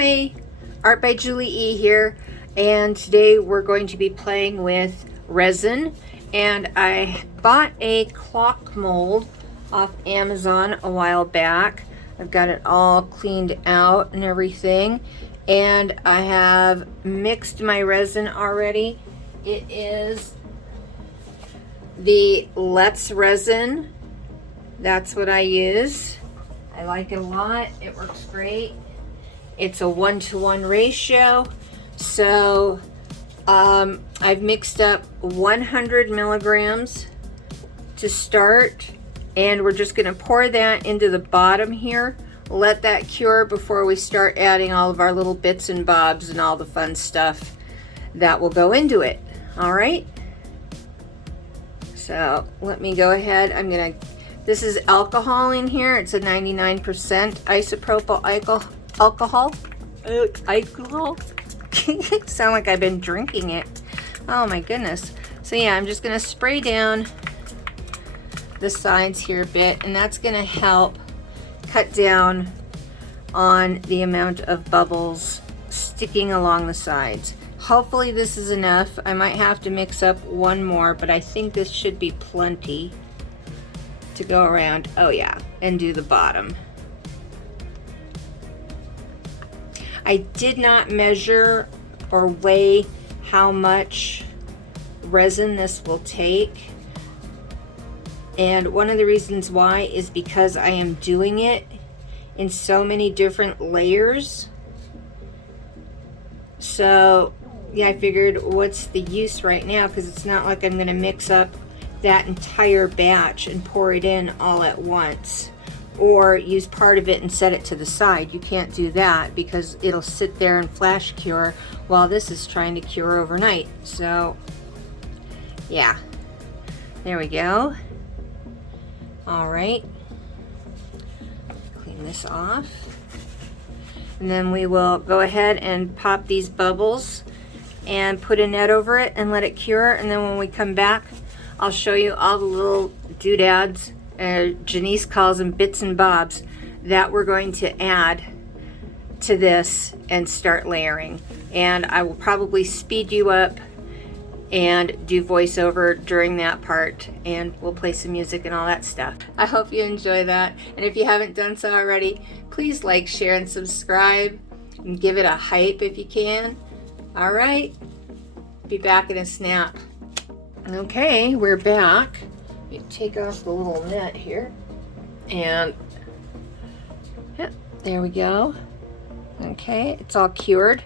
Hi, Art by Julie E here, and today we're going to be playing with resin. And I bought a clock mold off Amazon a while back. I've got it all cleaned out and everything, and I have mixed my resin already. It is the Let's resin. That's what I use. I like it a lot. It works great. It's a 1-to-1 ratio. So I've mixed up 100 milligrams to start, and we're just going to pour that into the bottom here. Let that cure before we start adding all of our little bits and bobs and all the fun stuff that will go into it. All right. So let me go ahead. This is alcohol in here. It's a 99% isopropyl alcohol. Sound like I've been drinking it. Oh my goodness. So yeah, I'm just gonna spray down the sides here a bit, and that's gonna help cut down on the amount of bubbles sticking along the sides. Hopefully this is enough. I might have to mix up one more, but I think this should be plenty to go around. Oh yeah, and do the bottom. I did not measure or weigh how much resin this will take, and one of the reasons why is because I am doing it in so many different layers. So yeah, I figured what's the use right now, because it's not like I'm going to mix up that entire batch and pour it in all at once, or use part of it and set it to the side. You can't do that because it'll sit there and flash cure while this is trying to cure overnight. So yeah, there we go. All right, clean this off, and then we will go ahead and pop these bubbles and put a net over it and let it cure. And then when we come back, I'll show you all the little doodads, Janese calls them bits and bobs, that we're going to add to this and start layering. And I will probably speed you up and do voiceover during that part, and we'll play some music and all that stuff. I hope you enjoy that, and if you haven't done so already, please like, share, and subscribe, and give it a hype if you can. All right, be back in a snap. Okay, we're back. You take off the little net here, and yeah, there we go. Okay, it's all cured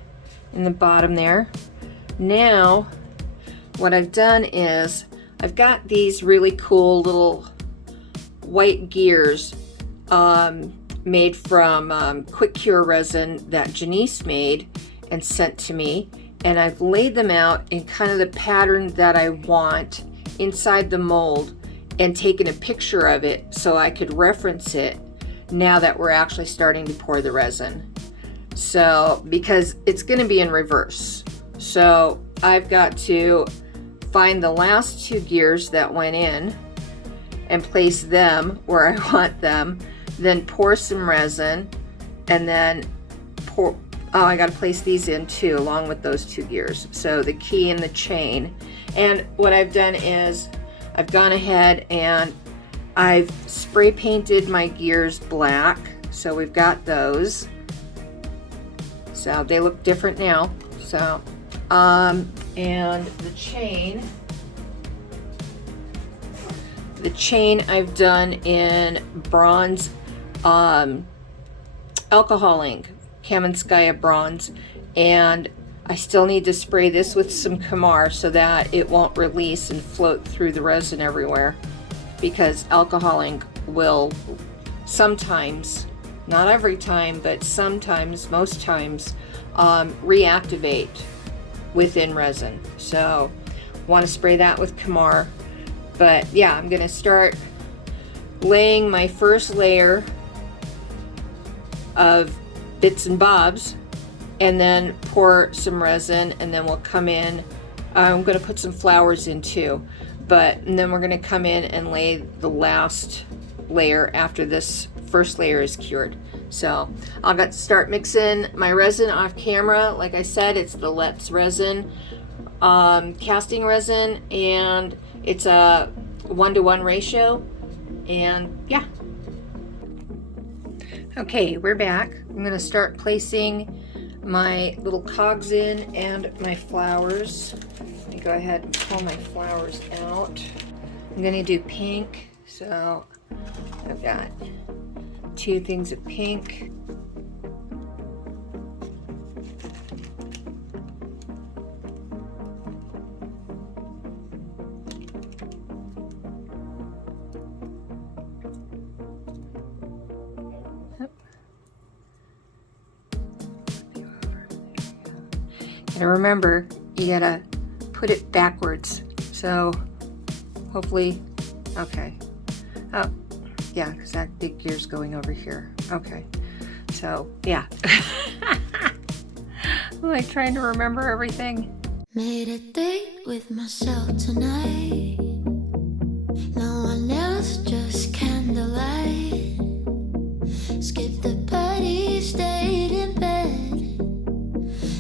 in the bottom there. Now what I've done is I've got these really cool little white gears made from quick cure resin that Janese made and sent to me, and I've laid them out in kind of the pattern that I want inside the mold and taken a picture of it so I could reference it now that we're actually starting to pour the resin. So because it's going to be in reverse, so I've got to find the last two gears that went in and place them where I want them, then pour some resin, and then pour, oh, I got to place these in too along with those two gears, so the key and the chain. And what I've done is I've gone ahead and I've spray painted my gears black, so we've got those, so they look different now. So and the chain I've done in bronze alcohol ink, Kamenskaya bronze, and I still need to spray this with some Camar so that it won't release and float through the resin everywhere, because alcohol ink will sometimes, not every time, but sometimes, most times, reactivate within resin. So want to spray that with Camar. But yeah, I'm going to start laying my first layer of bits and bobs, and then pour some resin, and then we'll come in. I'm going to put some flowers in too, and then we're going to come in and lay the last layer after this first layer is cured. So I'll get to start mixing my resin off camera. Like I said, it's the Let's Resin casting resin, and it's a 1-to-1 ratio. And yeah. Okay, we're back. I'm gonna start placing my little cogs in and my flowers. Let me go ahead and pull my flowers out. I'm gonna do pink, so I've got 2 things of pink. And remember, you gotta put it backwards. So hopefully, okay. Oh, yeah, because that big gear's going over here. Okay, so yeah. I'm like trying to remember everything. Made a date with myself tonight. No one else, just candlelight. Skip the party, stayed in bed.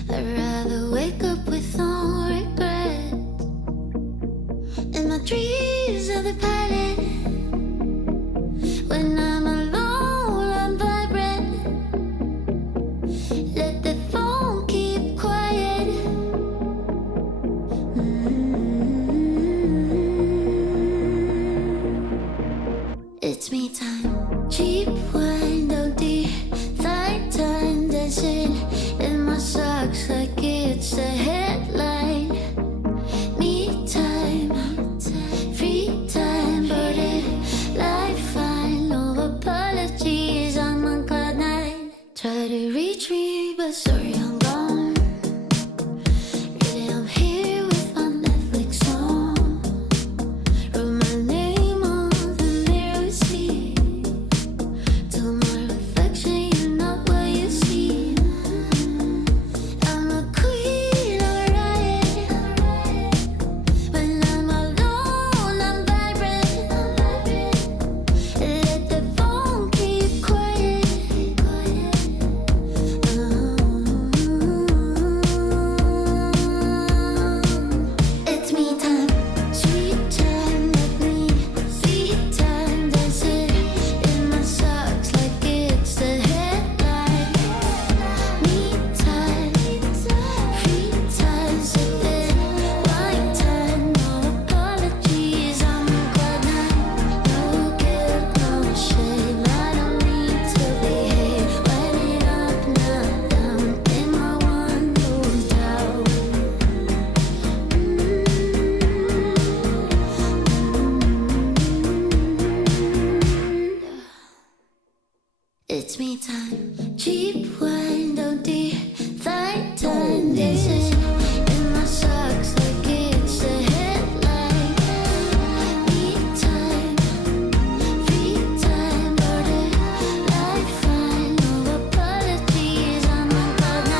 I'd rather wake up with no regret. And my dreams are the pilot. When I'm alone, I'm vibrant. Let the phone keep quiet. It's me time. Cheap wine, don't thigh time, dancing in my socks like it's the headline. Me time, free time, but it life fine. No apologies, I'm on cloud 9. Try to reach me, but sorry I'm gone. Really I'm here with my Netflix on. Wrote my name on the mirror seat. To my reflection, you're not what you see. I'm a queen of a riot. When I'm alone, I'm vibrant. Let the phone keep quiet. It's me time, sweet time, let me sweet time, dancing in my socks like it's the headline. Me time, free time, sipping wine time, no apologies, I'm on cloud 9. No guilt, no shame, I don't need to behave. When it up, not down, in my one moves down. It's me time. Cheap wine, don't thigh time, dancing in my socks like it's the headline. Me time, free time, but it life fine. No apologies, I'm on cloud 9.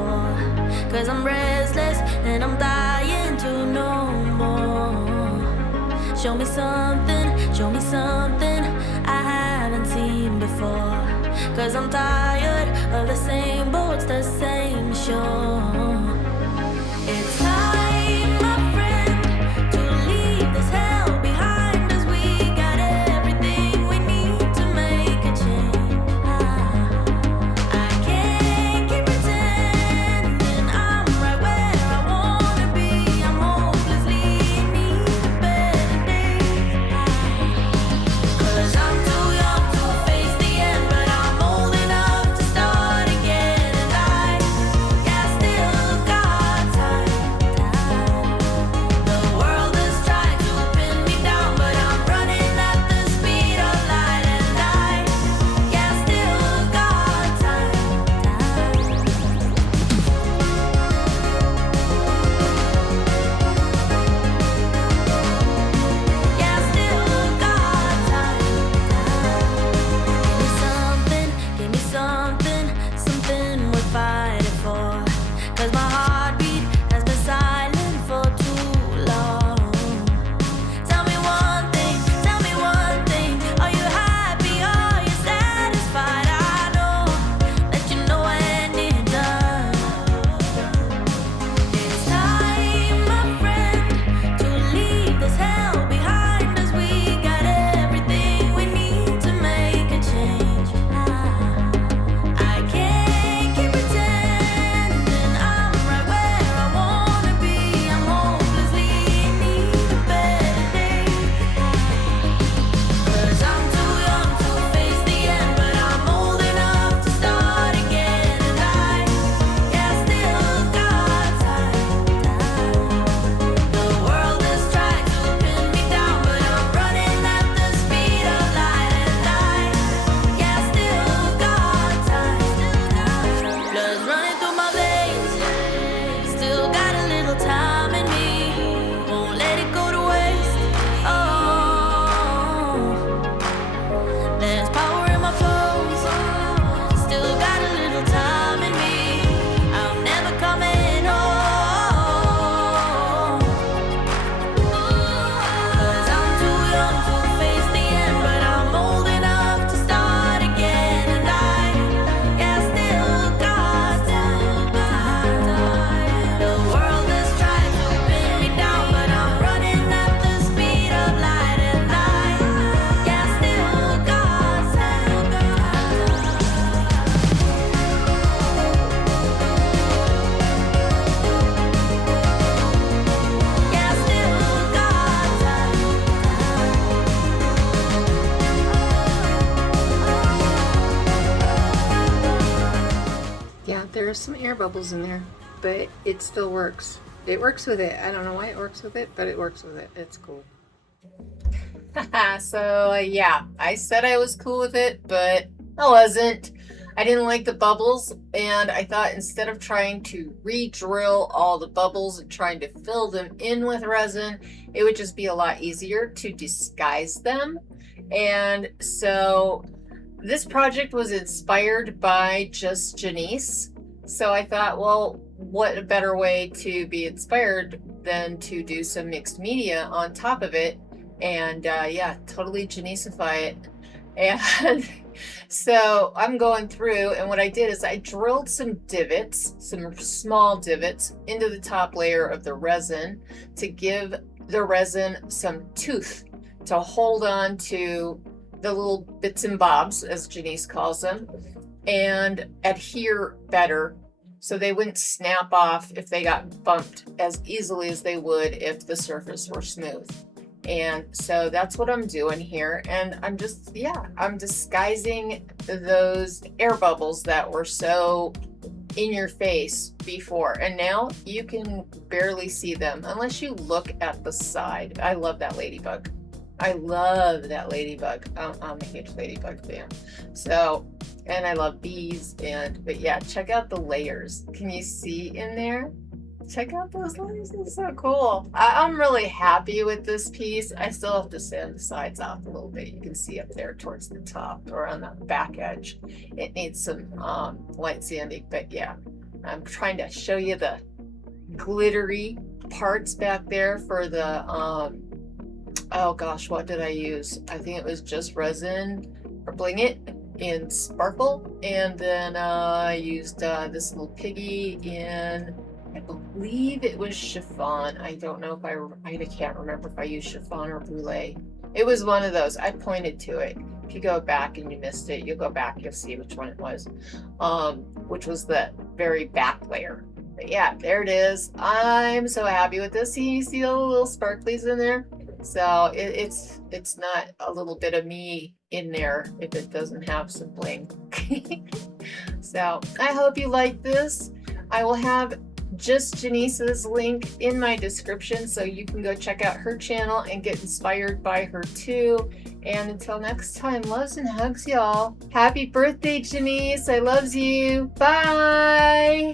for. Cause I'm restless and I'm dying to know more. Show me something I haven't seen before. Cause I'm tired of the same boats, the same shore. It's time, my friend, to leave this hell behind us. We got everything we need to make a change. I can't keep pretending I'm right where I wanna be. I'm hopelessly in need of better days. Cause I'm too young to face the end, but I'm old enough to start again. And I still got time. The world is trying to pin me down, but I'm running at the speed of light. And I still got time. Still got time. Give me something worth fighting for. Cause my heartbeat has been silent for too long. Tell me one thing, are you happy, are you satisfied? I know that you know when you're done. It's time, my friend, to leave this hell behind us. We got everything we need to make a change. I can't keep pretending I'm right where I wanna be. I'm hopelessly in need of better days. Cause I'm too young to face the end, but I'm old enough to start again. And I still got time. The world is trying to pin me down, but I'm running at the speed of light. And I still got time. Blood's running through my veins, still got a little time in me. Won't let it go to waste. Oh, there's power in my bones, still got a little time in me. I'm never coming home. Cause I'm too young to face the end, but I'm old enough to start again. And I still got time. The world is trying to pin me down, but I'm running at the speed of light. And I still got time. Still got Yeah, there are some air bubbles in there, but it still works. It works with it. I don't know why it works with it, but it works with it. It's cool. So yeah, I said I was cool with it, but I wasn't. I didn't like the bubbles, and I thought instead of trying to re-drill all the bubbles and trying to fill them in with resin, it would just be a lot easier to disguise them. And so this project was inspired by just Janese. So I thought, well, what a better way to be inspired than to do some mixed media on top of it. And yeah, totally Janesify it. And so I'm going through, and what I did is I drilled some divots, some small divots into the top layer of the resin to give the resin some tooth to hold on to the little bits and bobs, as Janese calls them, and adhere better so they wouldn't snap off if they got bumped as easily as they would if the surface were smooth. And so that's what I'm doing here. And I'm just, yeah, I'm disguising those air bubbles that were so in your face before. And now you can barely see them unless you look at the side. I love that ladybug. I love that ladybug. I'm a huge ladybug fan. So, and I love bees. But yeah, check out the layers. Can you see in there? Check out those layers. It's so cool. I'm really happy with this piece. I still have to sand the sides off a little bit. You can see up there towards the top or on the back edge. It needs some light sanding, but yeah, I'm trying to show you the glittery parts back there for the, oh gosh, what did I use? I think it was just resin or bling it in sparkle. And then I used this little piggy in, I believe it was chiffon. I don't know if I can't remember if I used chiffon or brulee. It was one of those. I pointed to it. If you go back and you missed it, you'll go back, you'll see which one it was, which was the very back layer. But yeah, there it is. I'm so happy with this. See, you see all the little sparklies in there? So it's not a little bit of me in there if it doesn't have some bling. So I hope you like this. I will have just Janese's link in my description so you can go check out her channel and get inspired by her too. And until next time, loves and hugs, y'all. Happy birthday, Janese. I loves you. Bye.